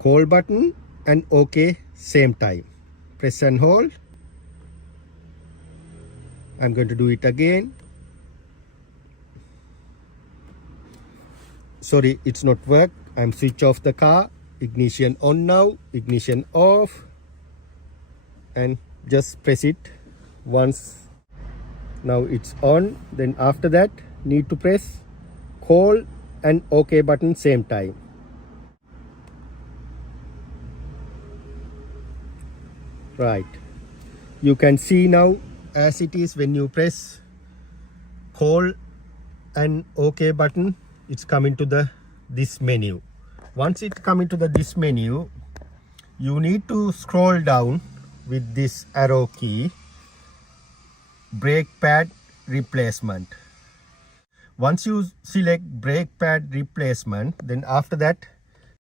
call button and OK same time. Press and hold. I'm going to do it again. Sorry, it's not work. I'm switch off the car. Ignition on now, ignition off, and just press it once. Now it's on. Then after that, need to press call and OK button same time. Right, you can see now as it is when you press call and OK button, it's coming to this menu. Once it come into this menu, you need to scroll down with this arrow key, brake pad replacement. Once you select brake pad replacement, then after that